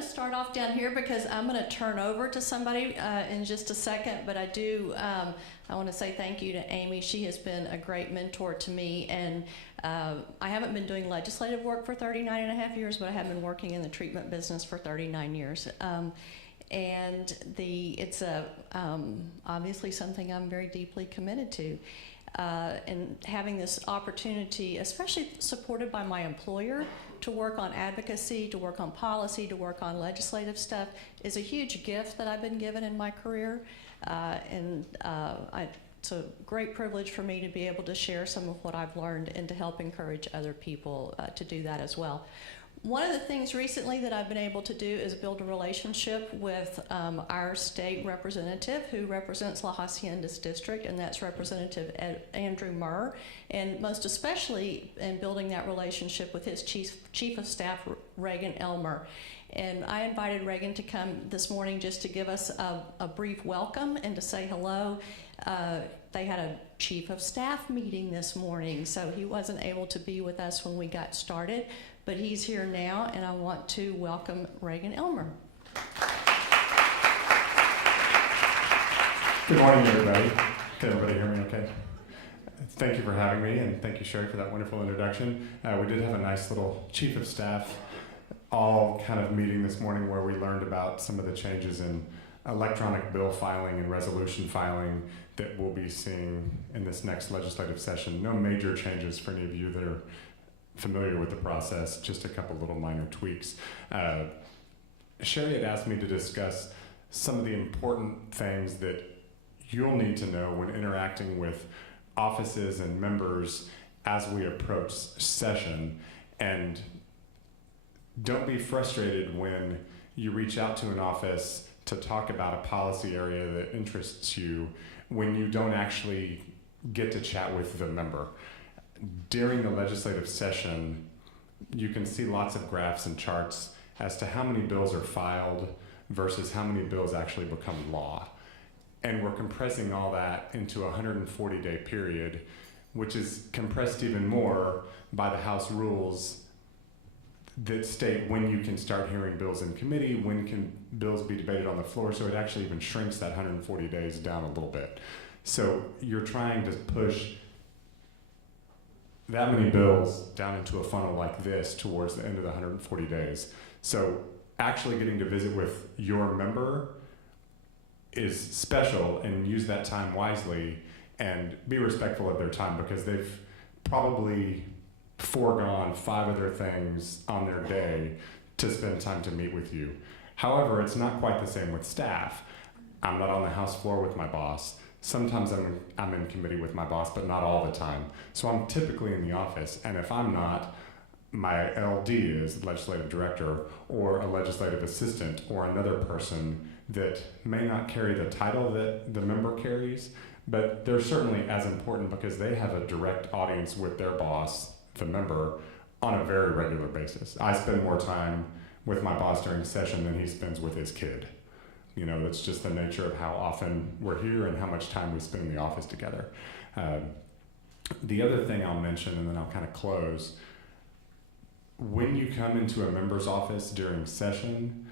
to start off down here because I'm going to turn over to somebody in just a second, but I want to say thank you to Amy. She has been a great mentor to me, and I haven't been doing legislative work for 39 and a half years, but I have been working in the treatment business for 39 years. And it's obviously something I'm very deeply committed to. And having this opportunity, especially supported by my employer, to work on advocacy, to work on policy, to work on legislative stuff, is a huge gift that I've been given in my career. It's a great privilege for me to be able to share some of what I've learned and to help encourage other people to do that as well. One of the things recently that I've been able to do is build a relationship with our state representative who represents La Haciendas District, and that's Representative Andrew Murr, and most especially in building that relationship with his Chief of Staff, Reagan Elmer. And I invited Reagan to come this morning just to give us a brief welcome and to say hello. They had a Chief of Staff meeting this morning, so he wasn't able to be with us when we got started, but he's here now, and I want to welcome Reagan Elmer. Good morning, everybody. Can everybody hear me okay? Thank you for having me, and thank you, Sherry, for that wonderful introduction. We did have a nice little Chief of Staff all kind of meeting this morning where we learned about some of the changes in electronic bill filing and resolution filing that we'll be seeing in this next legislative session. No major changes for any of you that are familiar with the process, just a couple little minor tweaks. Sherry had asked me to discuss some of the important things that you'll need to know when interacting with offices and members as we approach session. And don't be frustrated when you reach out to an office to talk about a policy area that interests you when you don't actually get to chat with the member. During the legislative session, you can see lots of graphs and charts as to how many bills are filed versus how many bills actually become law. And we're compressing all that into a 140-day period, which is compressed even more by the House rules that state when you can start hearing bills in committee, when can bills be debated on the floor, so it actually even shrinks that 140 days down a little bit. So you're trying to push that many bills down into a funnel like this towards the end of the 140 days. So actually getting to visit with your member is special, and use that time wisely and be respectful of their time, because they've probably foregone 5 other things on their day to spend time to meet with you. However, it's not quite the same with staff. I'm not on the House floor with my boss. Sometimes I'm in committee with my boss, but not all the time. So I'm typically in the office, and if I'm not, my LD is legislative director or a legislative assistant or another person that may not carry the title that the member carries, but they're certainly as important because they have a direct audience with their boss, the member, on a very regular basis. I spend more time with my boss during session than he spends with his kid. You know, that's just the nature of how often we're here and how much time we spend in the office together. The other thing I'll mention, and then I'll kind of close, when you come into a member's office during session,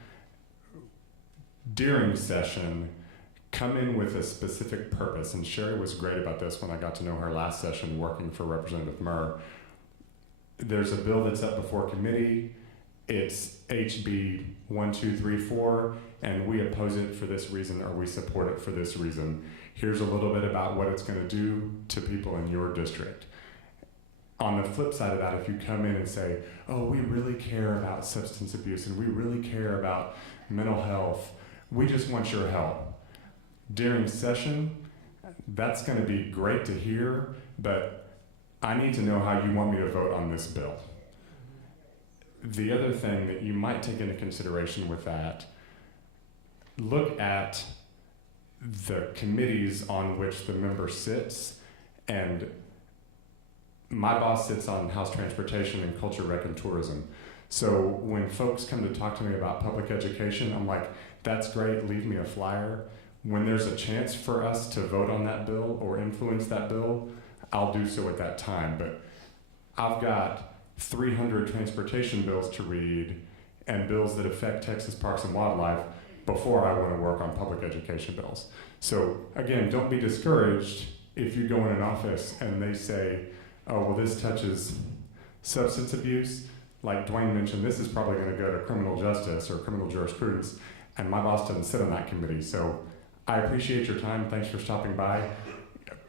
come in with a specific purpose. And Sherry was great about this when I got to know her last session working for Representative Murr. There's a bill that's up before committee. It's HB 1234, and we oppose it for this reason, or we support it for this reason. Here's a little bit about what it's going to do to people in your district. On the flip side of that, if you come in and say, oh, we really care about substance abuse and we really care about mental health, we just want your help. During session, that's going to be great to hear, but I need to know how you want me to vote on this bill. The other thing that you might take into consideration with that, look at the committees on which the member sits, and my boss sits on House Transportation and Culture, Rec, and Tourism. So when folks come to talk to me about public education, I'm like, that's great, leave me a flyer. When there's a chance for us to vote on that bill or influence that bill, I'll do so at that time. But I've got 300 transportation bills to read and bills that affect Texas parks and wildlife before I want to work on public education bills. So again, don't be discouraged if you go in an office and they say, oh, well, this touches substance abuse. Like Dwayne mentioned, this is probably going to go to criminal justice or criminal jurisprudence, and my boss doesn't sit on that committee. So I appreciate your time. Thanks for stopping by.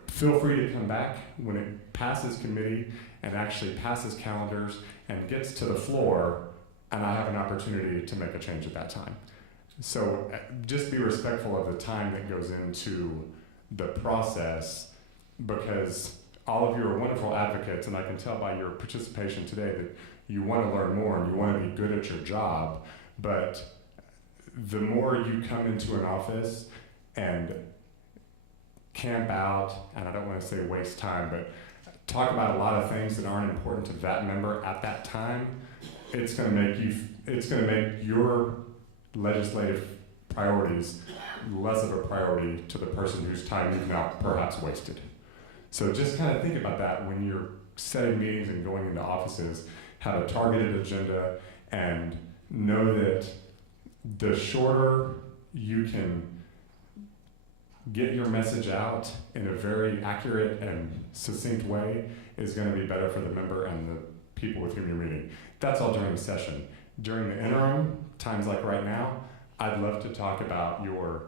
Feel free to come back when it passes committee and actually passes calendars and gets to the floor, and I have an opportunity to make a change at that time. So just be respectful of the time that goes into the process, because all of you are wonderful advocates, and I can tell by your participation today that you want to learn more and you want to be good at your job. But the more you come into an office and camp out, and I don't want to say waste time, but talk about a lot of things that aren't important to that member at that time, it's going to make your legislative priorities less of a priority to the person whose time you've now perhaps wasted. So just kind of think about that when you're setting meetings and going into offices. Have a targeted agenda, and know that the shorter you can get your message out in a very accurate and succinct way is going to be better for the member and the people with whom you're meeting. That's all during the session. During the interim, times like right now, I'd love to talk about your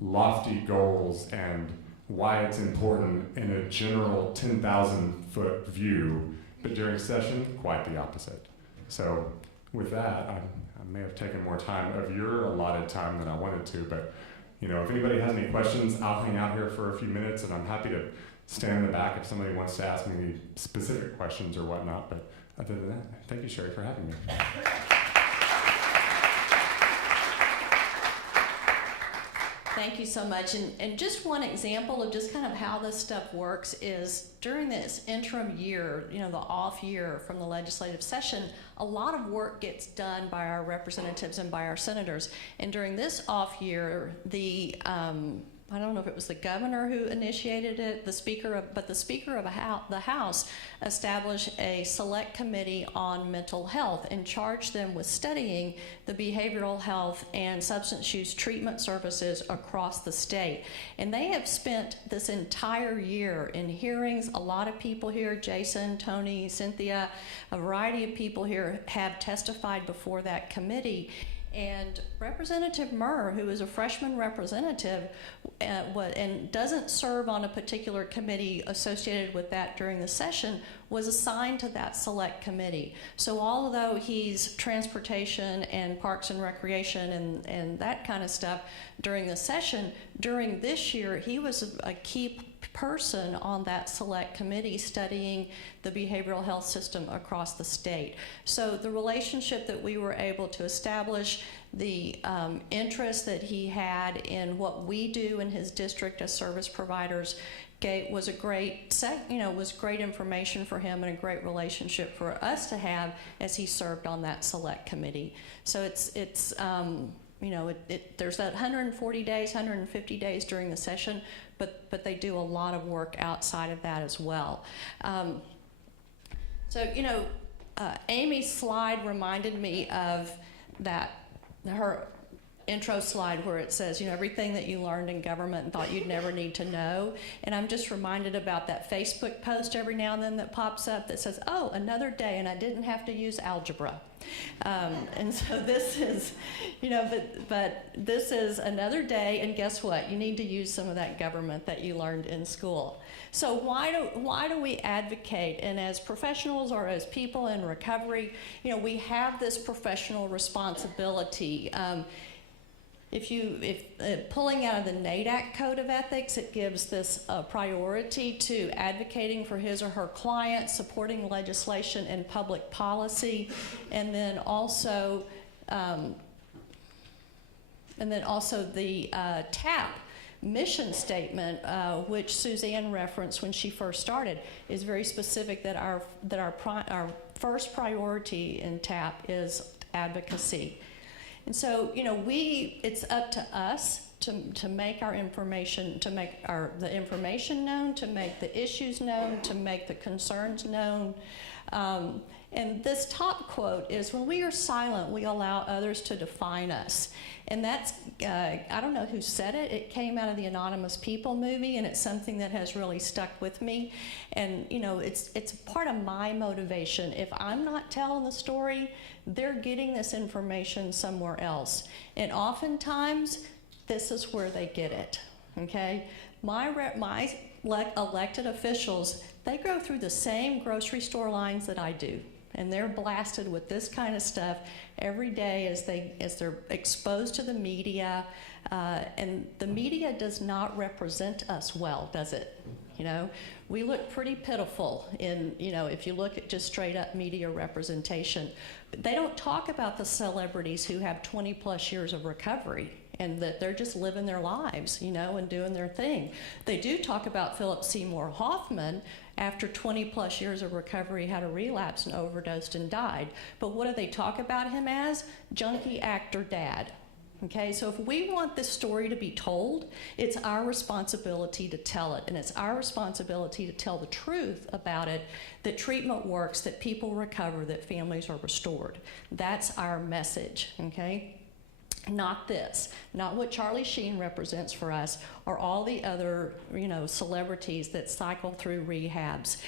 lofty goals and why it's important in a general 10,000-foot view, but during session, quite the opposite. So with that, I may have taken more time of your allotted time than I wanted to, but if anybody has any questions, I'll hang out here for a few minutes, and I'm happy to stand in the back if somebody wants to ask me any specific questions or whatnot. But other than that, thank you, Sherry, for having me. Thank you so much. And just one example of just kind of how this stuff works is during this interim year, the off year from the legislative session, a lot of work gets done by our representatives and by our senators. And during this off year, I don't know if it was the governor who initiated it, the speaker of the House established a select committee on mental health and charged them with studying the behavioral health and substance use treatment services across the state. And they have spent this entire year in hearings. A lot of people here, Jason, Tony, Cynthia, a variety of people here have testified before that committee. And Representative Murr, who is a freshman representative and doesn't serve on a particular committee associated with that during the session, was assigned to that select committee. So although he's transportation and parks and recreation and that kind of stuff during the session, during this year, he was a key person on that select committee studying the behavioral health system across the state. So the relationship that we were able to establish, the interest that he had in what we do in his district as service providers was a great was great information for him and a great relationship for us to have as he served on that select committee. So it's there's that 140 days, 150 days during the session, but they do a lot of work outside of that as well. Amy's slide reminded me of her intro slide where it says, everything that you learned in government and thought you'd never need to know. And I'm just reminded about that Facebook post every now and then that pops up that says, oh, another day, and I didn't have to use algebra. And so this is, but this is another day, and guess what? You need to use some of that government that you learned in school. So why do we advocate? And as professionals or as people in recovery, we have this professional responsibility. If pulling out of the NADAC Code of Ethics, it gives this priority to advocating for his or her client, supporting legislation and public policy, and then also the TAP mission statement, which Suzanne referenced when she first started, is very specific that our first priority in TAP is advocacy. And so, it's up to us to make our information, to make the information known, to make the issues known, to make the concerns known. And this top quote is, when we are silent, we allow others to define us. And that's, I don't know who said it. It came out of the Anonymous People movie, and it's something that has really stuck with me. And, you know, it's part of my motivation. If I'm not telling the story, they're getting this information somewhere else. And oftentimes, this is where they get it, okay? My elected officials, they go through the same grocery store lines that I do. And they're blasted with this kind of stuff every day as they're exposed to the media. And the media does not represent us well, does it? You know, we look pretty pitiful in, you know, if you look at just straight up media representation. They don't talk about the celebrities who have 20 plus years of recovery and that they're just living their lives, you know, and doing their thing. They do talk about Philip Seymour Hoffman. After 20 plus years of recovery, had a relapse and overdosed and died. But what do they talk about him as? Junkie actor dad. Okay, so if we want this story to be told, it's our responsibility to tell it, and it's our responsibility to tell the truth about it, that treatment works, that people recover, that families are restored. That's our message, okay? Not this, not what Charlie Sheen represents for us, or all the other, you know, celebrities that cycle through rehabs.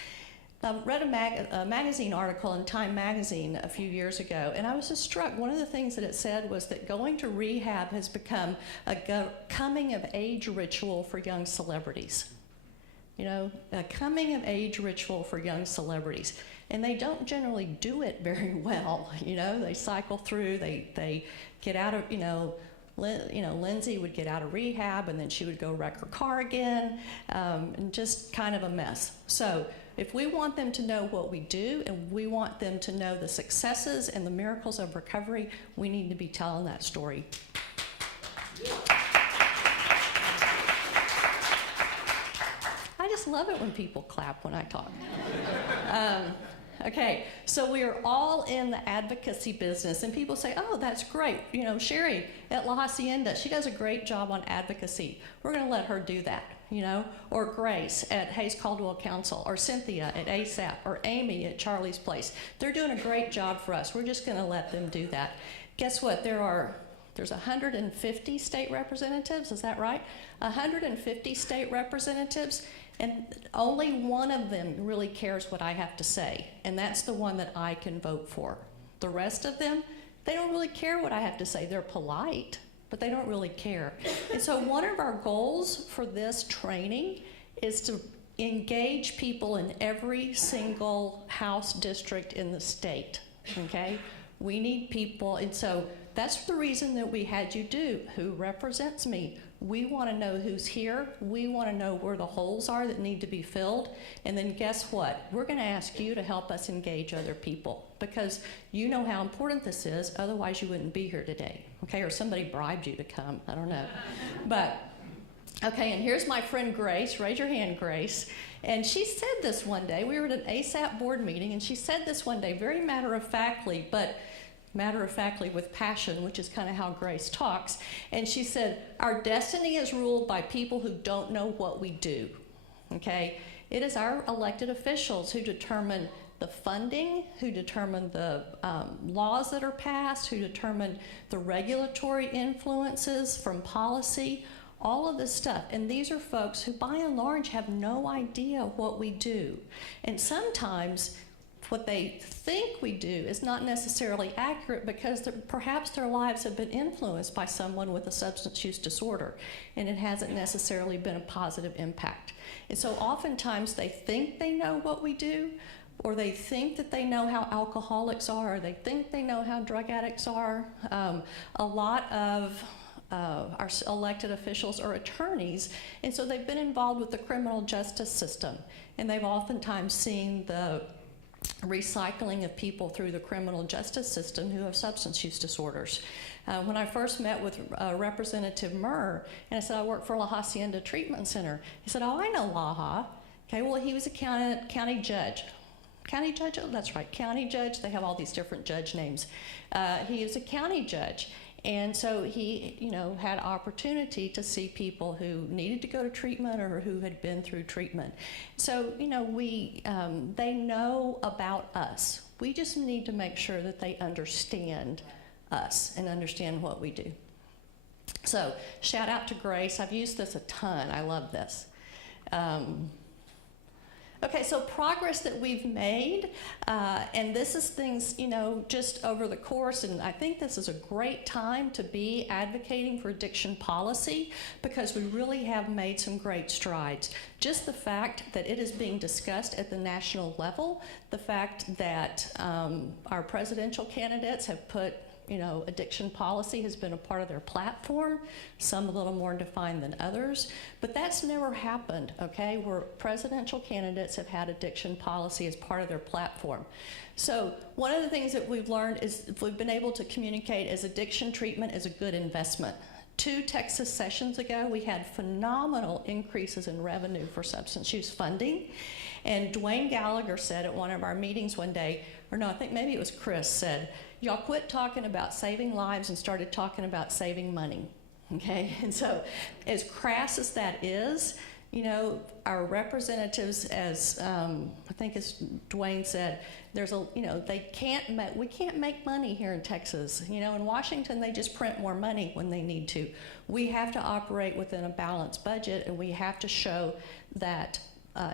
I read a magazine article in Time magazine a few years ago, and I was just struck. One of the things that it said was that going to rehab has become a coming of age ritual for young celebrities. You know, a coming of age ritual for young celebrities. And they don't generally do it very well. You know, they cycle through, they get out of, Lindsay would get out of rehab and then she would go wreck her car again, and just kind of a mess. So if we want them to know what we do and we want them to know the successes and the miracles of recovery, we need to be telling that story. I just love it when people clap when I talk. Okay, so we are all in the advocacy business, and people say, oh, that's great. You know, Sherry at La Hacienda, she does a great job on advocacy. We're going to let her do that, you know, or Grace at Hayes Caldwell Council, or Cynthia at ASAP, or Amy at Charlie's Place. They're doing a great job for us. We're just going to let them do that. Guess what? There's 150 state representatives, is that right? 150 state representatives, and only one of them really cares what I have to say, and that's the one that I can vote for. The rest of them, they don't really care what I have to say. They're polite, but they don't really care. And so one of our goals for this training is to engage people in every single House district in the state, okay? We need people, and so that's the reason that we had you do who represents me. We want to know who's here. We want to know where the holes are that need to be filled. And then guess what? We're going to ask you to help us engage other people because you know how important this is. Otherwise, you wouldn't be here today, okay? Or somebody bribed you to come. I don't know. But, okay, and here's my friend Grace. Raise your hand, Grace. And she said this one day. We were at an ASAP board meeting, and she said this one day very matter-of-factly, but matter-of-factly with passion, which is kind of how Grace talks. And she said, our destiny is ruled by people who don't know what we do, okay? It is our elected officials who determine the funding, who determine the laws that are passed, who determine the regulatory influences from policy, all of this stuff. And these are folks who, by and large, have no idea what we do. And sometimes what they think we do is not necessarily accurate because perhaps their lives have been influenced by someone with a substance use disorder, and it hasn't necessarily been a positive impact. And so oftentimes they think they know what we do, or they think that they know how alcoholics are, or they think they know how drug addicts are. A lot of our elected officials are attorneys, and so they've been involved with the criminal justice system, and they've oftentimes seen the recycling of people through the criminal justice system who have substance use disorders. When I first met with Representative Murr, and I said, I work for La Hacienda Treatment Center, he said, oh, I know LaHa. Okay, well, he was a county judge. County judge, oh, that's right, county judge. They have all these different judge names. He is a county judge. And so he, you know, had opportunity to see people who needed to go to treatment or who had been through treatment. So, you know, they know about us. We just need to make sure that they understand us and understand what we do. So shout out to Grace. I've used this a ton. I love this. Okay, so progress that we've made, and this is things, you know, just over the course, and I think this is a great time to be advocating for addiction policy because we really have made some great strides. Just the fact that it is being discussed at the national level, the fact that our presidential candidates have put, you know, addiction policy has been a part of their platform, some a little more defined than others, but that's never happened, okay, where presidential candidates have had addiction policy as part of their platform. So one of the things that we've learned is we've been able to communicate as addiction treatment is a good investment. 2 Texas sessions ago, we had phenomenal increases in revenue for substance use funding. And Dwayne Gallagher said at one of our meetings one day, or no, I think maybe it was Chris, said, y'all quit talking about saving lives and started talking about saving money, okay? And so as crass as that is, you know, our representatives, as I think as Dwayne said, there's a, you know, we can't make money here in Texas. You know, in Washington, they just print more money when they need to. We have to operate within a balanced budget, and we have to show that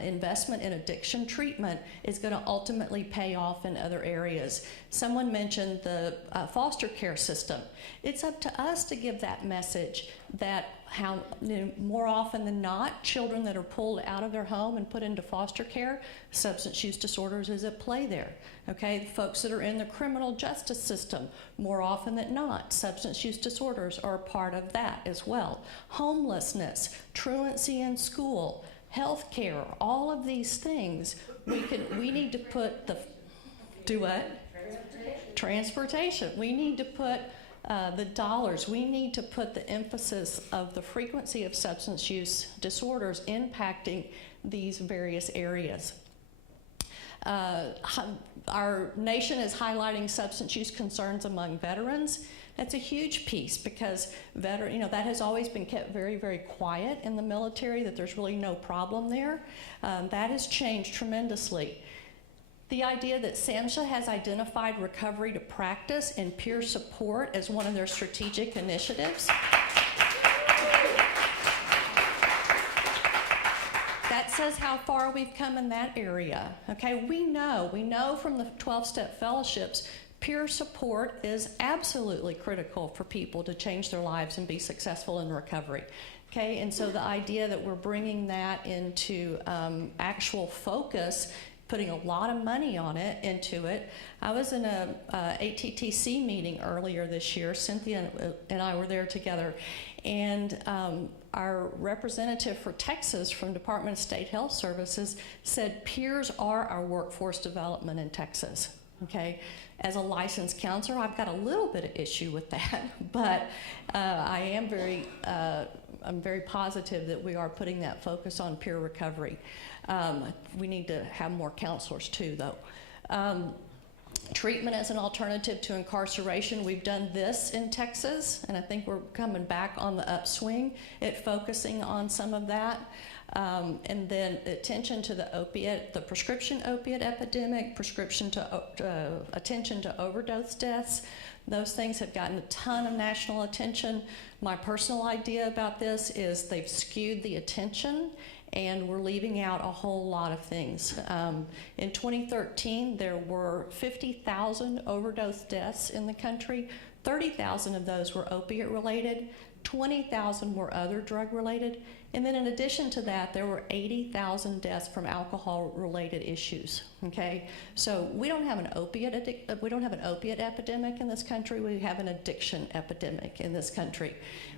investment in addiction treatment is going to ultimately pay off in other areas. Someone mentioned the foster care system. It's up to us to give that message that how, you know, more often than not, children that are pulled out of their home and put into foster care, substance use disorders is at play there. Okay, the folks that are in the criminal justice system, more often than not, substance use disorders are a part of that as well. Homelessness, truancy in school, health care, all of these things, we need to put the, do what? Transportation. We need to put the dollars, we need to put the emphasis of the frequency of substance use disorders impacting these various areas. Our nation is highlighting substance use concerns among veterans. That's a huge piece because you know, that has always been kept very, very quiet in the military, that there's really no problem there. That has changed tremendously. The idea that SAMHSA has identified recovery to practice and peer support as one of their strategic initiatives. That says how far we've come in that area. Okay, we know from the 12-step fellowships, peer support is absolutely critical for people to change their lives and be successful in recovery. Okay, and so the idea that we're bringing that into actual focus, putting a lot of money on it, into it. I was in a ATTC meeting earlier this year. Cynthia and I were there together, and our representative for Texas from Department of State Health Services said peers are our workforce development in Texas. Okay, as a licensed counselor, I've got a little bit of issue with that, but I am I'm very positive that we are putting that focus on peer recovery. We need to have more counselors too, though. Treatment as an alternative to incarceration, we've done this in Texas, and I think we're coming back on the upswing at focusing on some of that. And then attention to the prescription opiate epidemic, attention to overdose deaths. Those things have gotten a ton of national attention. My personal idea about this is they've skewed the attention and we're leaving out a whole lot of things. In 2013, there were 50,000 overdose deaths in the country. 30,000 of those were opiate related. 20,000 were other drug related. And then in addition to that, there were 80,000 deaths from alcohol related issues, okay? So we don't have an opiate epidemic in this country, we have an addiction epidemic in this country.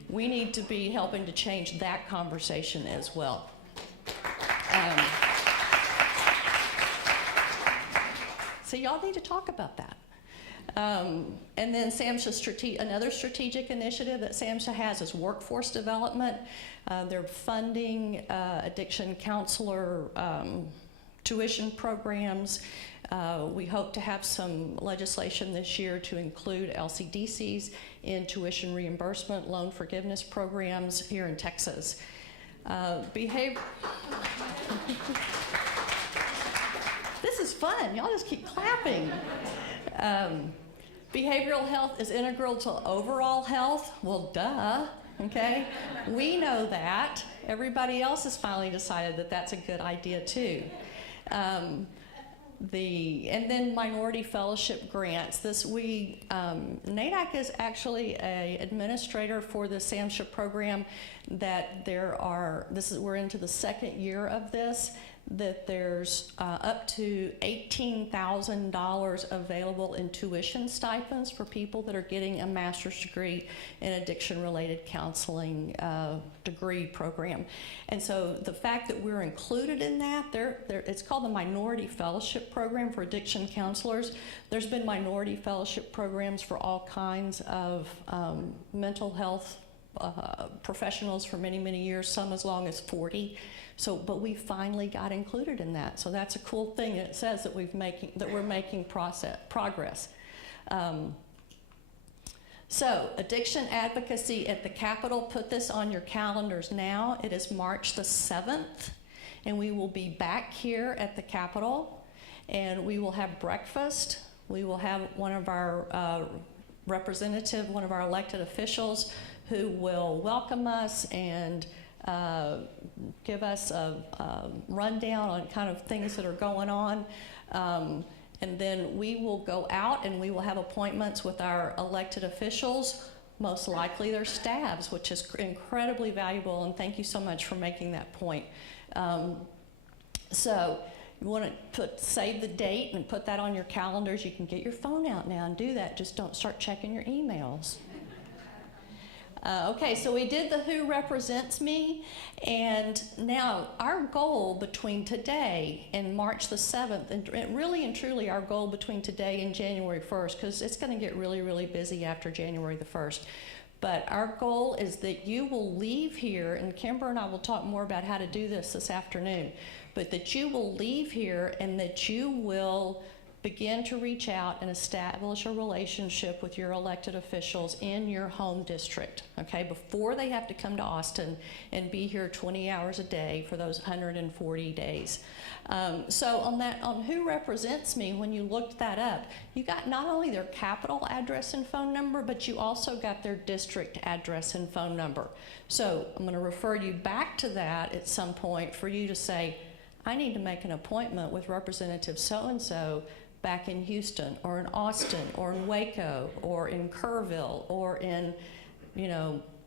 We need to be helping to change that conversation as well. So y'all need to talk about that. And then SAMHSA, another strategic initiative that SAMHSA has is workforce development. They're funding addiction counselor tuition programs. We hope to have some legislation this year to include LCDCs in tuition reimbursement, loan forgiveness programs here in Texas. This is fun. Y'all just keep clapping. Behavioral health is integral to overall health. Well, duh, okay? We know that. Everybody else has finally decided that that's a good idea too. And then minority fellowship grants. NADAC is actually an administrator for the SAMHSA program. We're into the second year of this. That there's up to $18,000 available in tuition stipends for people that are getting a master's degree in addiction-related counseling degree program. And so the fact that we're included in that, it's called the Minority Fellowship Program for Addiction Counselors. There's been minority fellowship programs for all kinds of mental health professionals for many, many years, some as long as 40. But we finally got included in that. So that's a cool thing. It says that we're making progress. So addiction advocacy at the Capitol, put this on your calendars now. It is March the 7th, and we will be back here at the Capitol, and we will have breakfast. We will have one of our one of our elected officials who will welcome us and give us a rundown on kind of things that are going on. And then we will go out and we will have appointments with our elected officials, most likely their staffs, which is incredibly valuable, and thank you so much for making that point. So you want to save the date and put that on your calendars. You can get your phone out now and do that. Just don't start checking your emails. Okay, so we did the Who Represents Me, and now our goal between today and March the 7th, and really and truly our goal between today and January 1st, because it's going to get really, really busy after January the 1st, but our goal is that you will leave here, and Kimber and I will talk more about how to do this afternoon, but that you will leave here and that you will begin to reach out and establish a relationship with your elected officials in your home district, okay, before they have to come to Austin and be here 20 hours a day for those 140 days. So on Who Represents Me, when you looked that up, you got not only their Capitol address and phone number, but you also got their district address and phone number. So I'm going to refer you back to that at some point for you to say, I need to make an appointment with Representative so-and-so back in Houston or in Austin or in Waco or in Kerrville or in,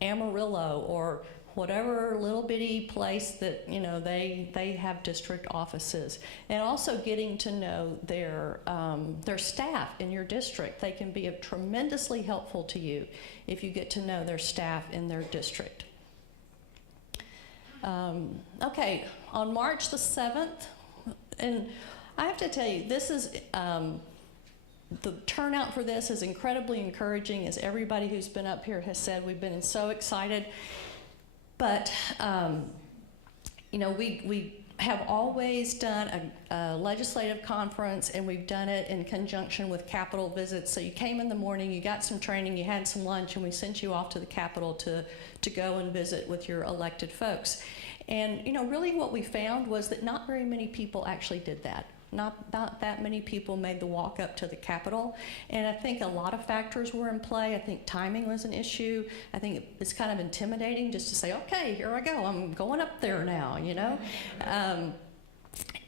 Amarillo or whatever little bitty place that, they have district offices. And also getting to know their staff in your district. They can be tremendously helpful to you if you get to know their staff in their district. Okay, on March the 7th, and I have to tell you, this is, the turnout for this is incredibly encouraging, as everybody who's been up here has said. We've been so excited. But, we have always done a legislative conference, and we've done it in conjunction with Capitol visits. So you came in the morning, you got some training, you had some lunch, and we sent you off to the Capitol to go and visit with your elected folks. And, really what we found was that not very many people actually did that. Not that many people made the walk up to the Capitol, and I think a lot of factors were in play. I think timing was an issue. I think it's kind of intimidating just to say, okay, here I go, I'm going up there now,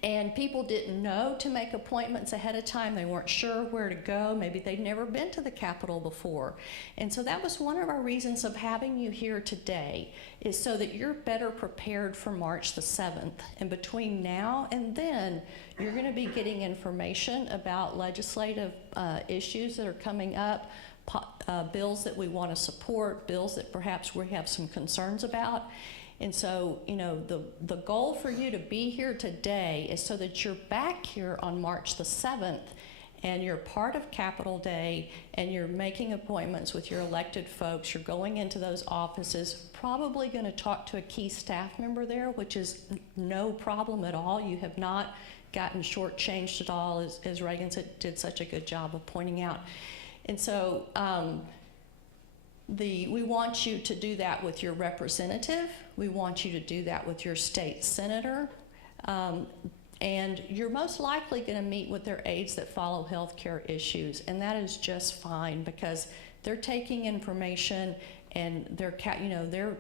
and people didn't know to make appointments ahead of time. They weren't sure where to go. Maybe they'd never been to the Capitol before. And so that was one of our reasons of having you here today, is so that you're better prepared for March the 7th. And between now and then, you're going to be getting information about legislative issues that are coming up, bills that we want to support, bills that perhaps we have some concerns about. And so, the goal for you to be here today is so that you're back here on March the 7th and you're part of Capitol Day and you're making appointments with your elected folks. You're going into those offices, probably going to talk to a key staff member there, which is no problem at all. You have not gotten shortchanged at all, as Reagan did such a good job of pointing out. And so we want you to do that with your representative. We want you to do that with your state senator. And you're most likely going to meet with their aides that follow healthcare issues, and that is just fine because they're taking information and they're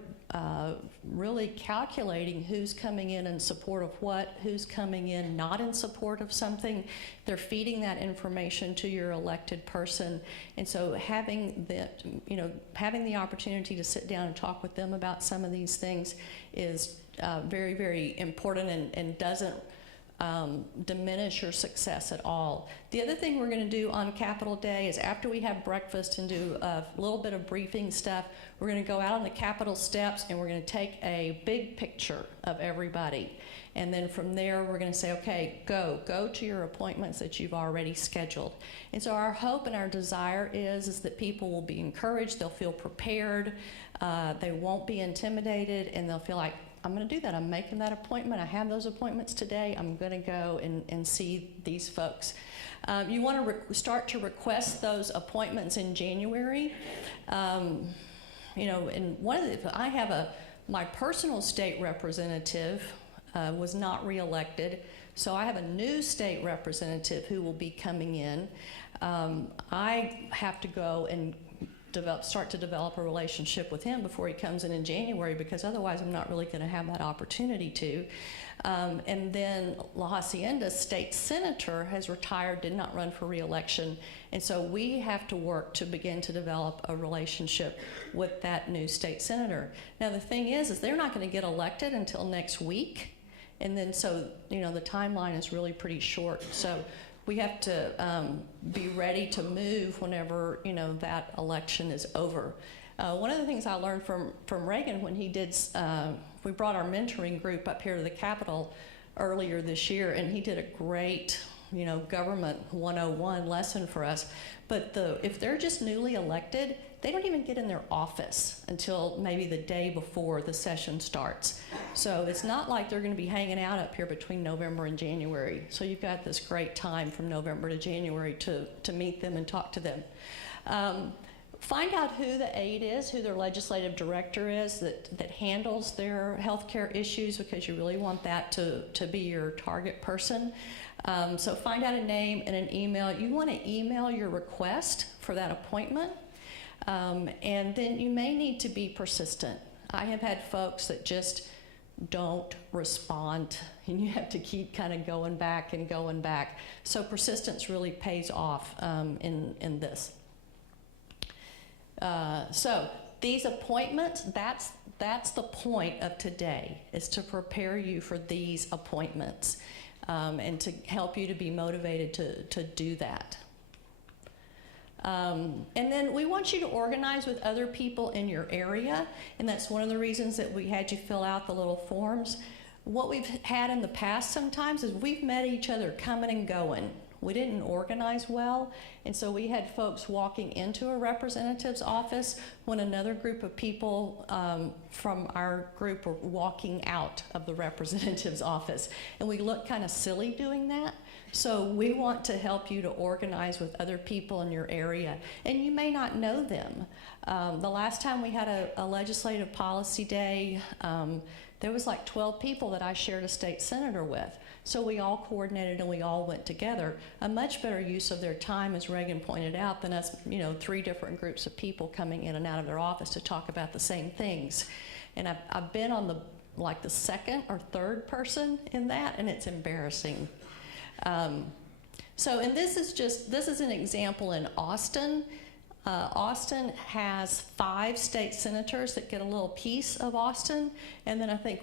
really calculating who's coming in support of what, who's coming in not in support of something. They're feeding that information to your elected person, and so having the opportunity to sit down and talk with them about some of these things is very, very important and doesn't diminish your success at all. The other thing we're going to do on Capitol Day is after we have breakfast and do a little bit of briefing stuff, we're going to go out on the Capitol steps and we're going to take a big picture of everybody. And then from there, we're going to say, okay, go to your appointments that you've already scheduled. And so our hope and our desire is that people will be encouraged, they'll feel prepared, they won't be intimidated, and they'll feel like, I'm going to do that. I'm making that appointment. I have those appointments today. I'm going to go and see these folks. You want to start to request those appointments in January. And one of I have my personal state representative was not reelected, so I have a new state representative who will be coming in. I have to go and start to develop a relationship with him before he comes in January, because otherwise I'm not really going to have that opportunity to. And then La Hacienda's state senator has retired, did not run for re-election, and so we have to work to begin to develop a relationship with that new state senator. Now the thing is they're not going to get elected until next week, and then so the timeline is really pretty short. So we have to be ready to move whenever that election is over. One of the things I learned from Reagan when he did, we brought our mentoring group up here to the Capitol earlier this year, and he did a great government 101 lesson for us. But if they're just newly elected, they don't even get in their office until maybe the day before the session starts. So it's not like they're going to be hanging out up here between November and January. So you've got this great time from November to January to meet them and talk to them. Find out who the aide is, who their legislative director is that handles their healthcare issues, because you really want that to be your target person. So find out a name and an email. You want to email your request for that appointment. And then you may need to be persistent. I have had folks that just don't respond, and you have to keep kind of going back and going back. So persistence really pays off in this. So these appointments, that's the point of today, is to prepare you for these appointments and to help you to be motivated to do that. And then we want you to organize with other people in your area, and that's one of the reasons that we had you fill out the little forms. What we've had in the past sometimes is we've met each other coming and going. We didn't organize well, and so we had folks walking into a representative's office when another group of people from our group were walking out of the representative's office, and we looked kind of silly doing that. So we want to help you to organize with other people in your area, and you may not know them. The last time we had a legislative policy day, there was like 12 people that I shared a state senator with. So we all coordinated and we all went together. A much better use of their time, as Reagan pointed out, than us, 3 different groups of people coming in and out of their office to talk about the same things. And I've been on the second or third person in that, and it's embarrassing. And this is an example in Austin. Austin has 5 state senators that get a little piece of Austin, and then I think,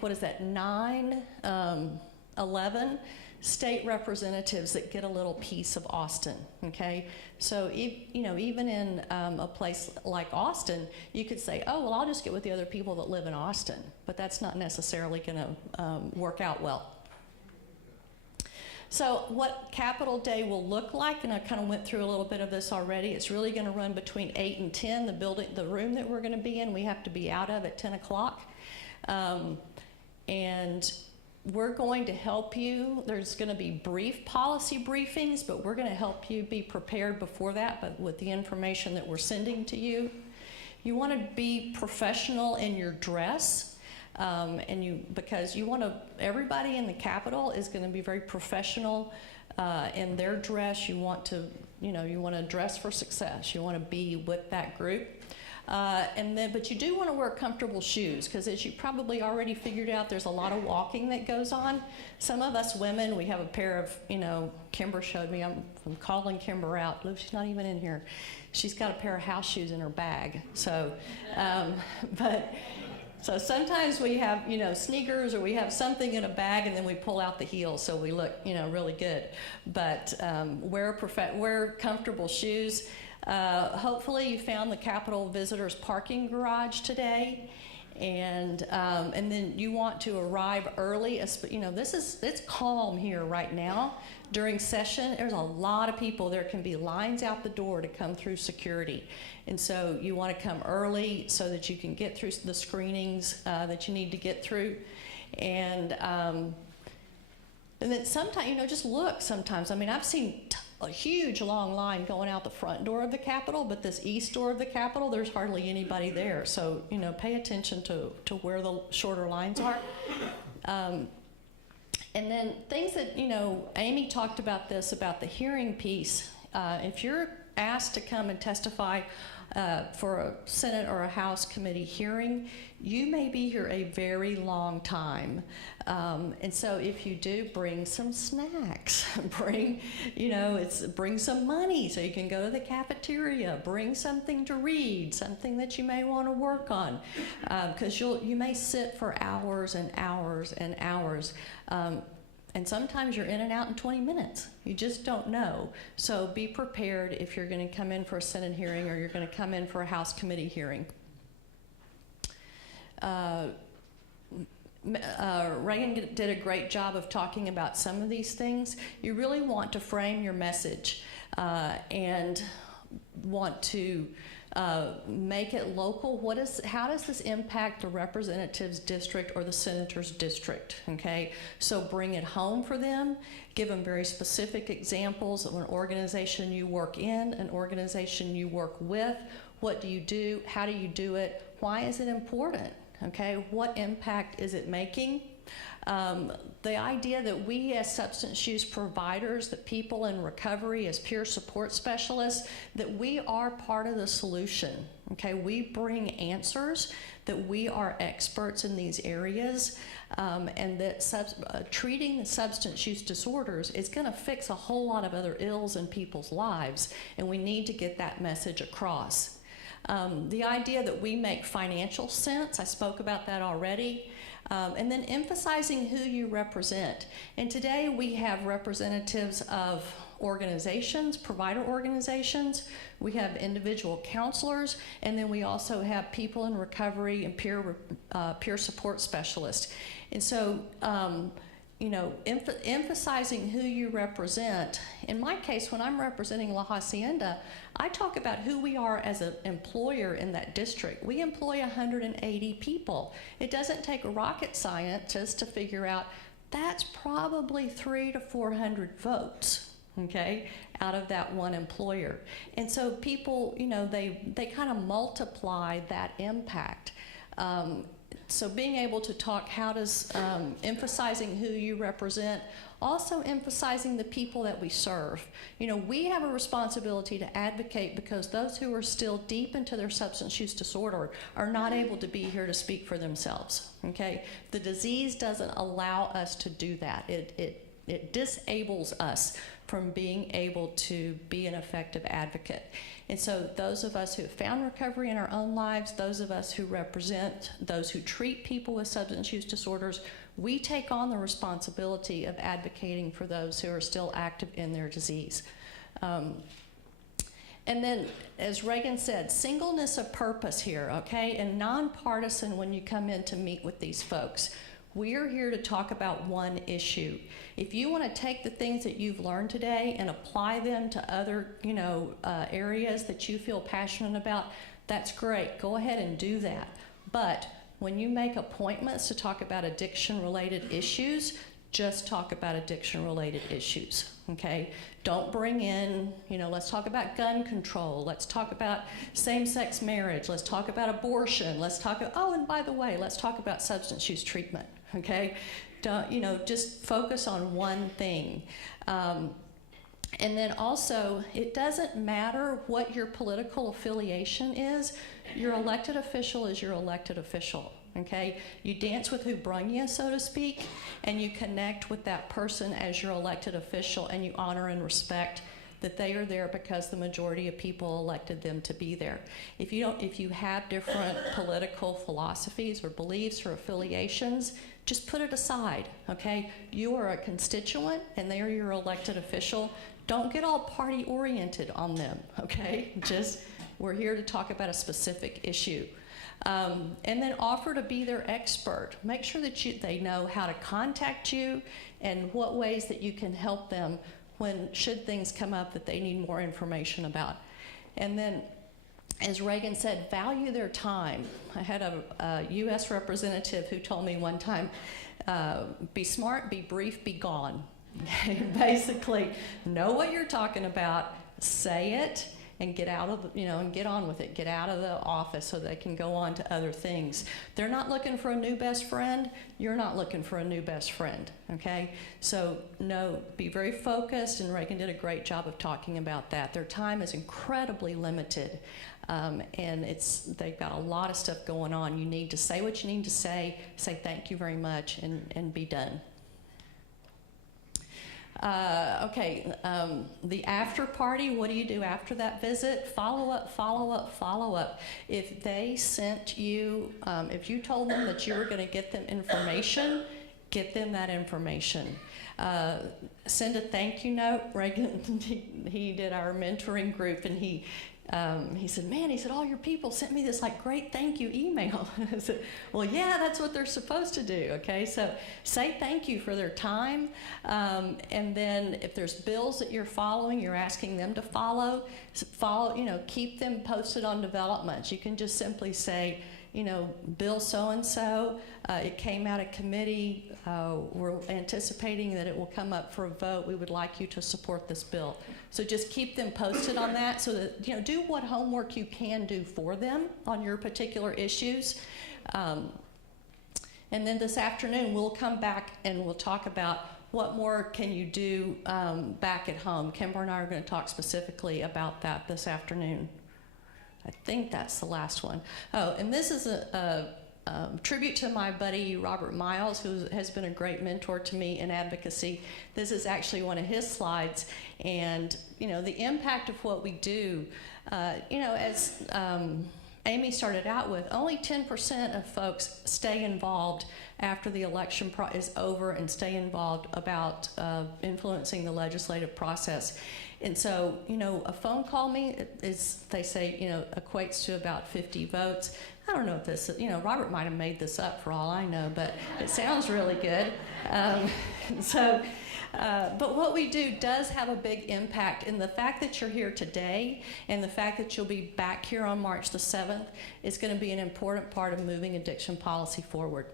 11 state representatives that get a little piece of Austin, okay? So, even in a place like Austin, you could say, oh, well, I'll just get with the other people that live in Austin, but that's not necessarily gonna work out well. So what Capitol Day will look like, and I kind of went through a little bit of this already, it's really going to run between 8 and 10. The room that we're going to be in, we have to be out of at 10 o'clock. And we're going to help you. There's going to be brief policy briefings, but we're going to help you be prepared before that, but with the information that we're sending to you. You want to be professional in your dress. Because you want to, everybody in the Capitol is going to be very professional in their dress. You want to dress for success. You want to be with that group. But you do want to wear comfortable shoes, because as you probably already figured out, there's a lot of walking that goes on. Some of us women, we have a pair of, Kimber showed me, I'm calling Kimber out. Look, she's not even in here. She's got a pair of house shoes in her bag. So, so sometimes we have, sneakers, or we have something in a bag, and then we pull out the heels so we look, really good. But wear comfortable shoes. Hopefully you found the Capitol Visitors Parking Garage today, and then you want to arrive early. It's calm here right now. During session, there's a lot of people. There can be lines out the door to come through security, and so you want to come early so that you can get through the screenings that you need to get through, and then sometimes, just look. Sometimes, I've seen a huge long line going out the front door of the Capitol, but this east door of the Capitol, there's hardly anybody there. So, pay attention to where the shorter lines are. And then things that, Amy talked about this, about the hearing piece. If you're asked to come and testify for a Senate or a House committee hearing, you may be here a very long time. And so if you do, bring some snacks, bring some money so you can go to the cafeteria, bring something to read, something that you may want to work on, because you may sit for hours and hours and hours. And sometimes you're in and out in 20 minutes. You just don't know. So be prepared if you're going to come in for a Senate hearing or you're going to come in for a House committee hearing. Reagan did a great job of talking about some of these things. You really want to frame your message and want to make it local. How does this impact the representative's district or the senator's district? Okay, so bring it home for them. Give them very specific examples of an organization you work in, an organization you work with. What do you do? How do you do it? Why is it important? Okay, what impact is it making? The idea that we as substance use providers, that people in recovery as peer support specialists, that we are part of the solution. Okay, we bring answers, that we are experts in these areas, and that treating the substance use disorders is going to fix a whole lot of other ills in people's lives, and we need to get that message across. The idea that we make financial sense, I spoke about that already. And then emphasizing who you represent. And today we have representatives of organizations, provider organizations, we have individual counselors, and then we also have people in recovery and peer support specialists. And so, emphasizing who you represent. In my case, when I'm representing La Hacienda, I talk about who we are as an employer in that district. We employ 180 people. It doesn't take a rocket scientist to figure out that's probably 300 to 400 votes, okay, out of that one employer. And so people, they kind of multiply that impact. So being able to talk, how does emphasizing who you represent, also emphasizing the people that we serve. We have a responsibility to advocate because those who are still deep into their substance use disorder are not able to be here to speak for themselves, okay? The disease doesn't allow us to do that. It disables us from being able to be an effective advocate. And so those of us who have found recovery in our own lives, those of us who represent those who treat people with substance use disorders, we take on the responsibility of advocating for those who are still active in their disease. And then, as Reagan said, singleness of purpose here, okay, and nonpartisan when you come in to meet with these folks. We're here to talk about one issue. If you want to take the things that you've learned today and apply them to other, areas that you feel passionate about, that's great. Go ahead and do that. But when you make appointments to talk about addiction-related issues, just talk about addiction-related issues, okay? Don't bring in, let's talk about gun control, let's talk about same-sex marriage, let's talk about abortion, and by the way, let's talk about substance use treatment, okay? Don't, just focus on one thing. And then also, it doesn't matter what your political affiliation is, your elected official is your elected official. Okay, you dance with who brung you, so to speak, and you connect with that person as your elected official, and you honor and respect that they are there because the majority of people elected them to be there. If you have different political philosophies or beliefs or affiliations, just put it aside. Okay, you are a constituent, and they are your elected official. Don't get all party oriented on them. Okay, we're here to talk about a specific issue. And then offer to be their expert. Make sure that they know how to contact you and what ways that you can help them should things come up that they need more information about. And then, as Reagan said, value their time. I had a U.S. representative who told me one time, be smart, be brief, be gone. Basically, know what you're talking about, say it, and get out of and get on with it. Get out of the office so they can go on to other things. They're not looking for a new best friend. You're not looking for a new best friend, okay? So no, be very focused, and Reagan did a great job of talking about that. Their time is incredibly limited, and they've got a lot of stuff going on. You need to say what you need to say thank you very much, and be done. The after party, what do you do after that visit? Follow up, follow up, follow up. If they sent you, if you told them that you were going to get them information, get them that information. Send a thank you note. Reagan, he did our mentoring group, and he said, all your people sent me this great thank you email. I said, well, yeah, that's what they're supposed to do, okay? So say thank you for their time, and then if there's bills that you're following, you're asking them to follow, keep them posted on developments. You can just simply say, bill so-and-so, it came out of committee, we're anticipating that it will come up for a vote, we would like you to support this bill. So just keep them posted on that so that, do what homework you can do for them on your particular issues. And then this afternoon, we'll come back and we'll talk about what more can you do back at home. Kimber and I are going to talk specifically about that this afternoon. I think that's the last one. Oh, and this is a tribute to my buddy Robert Miles, who has been a great mentor to me in advocacy. This is actually one of his slides, and the impact of what we do. As Amy started out with, only 10% of folks stay involved after the election is over and stay involved about influencing the legislative process. And so, a phone call they say, equates to about 50 votes. I don't know if this, Robert might have made this up for all I know, but it sounds really good. But what we do does have a big impact, and the fact that you're here today and the fact that you'll be back here on March the 7th is going to be an important part of moving addiction policy forward.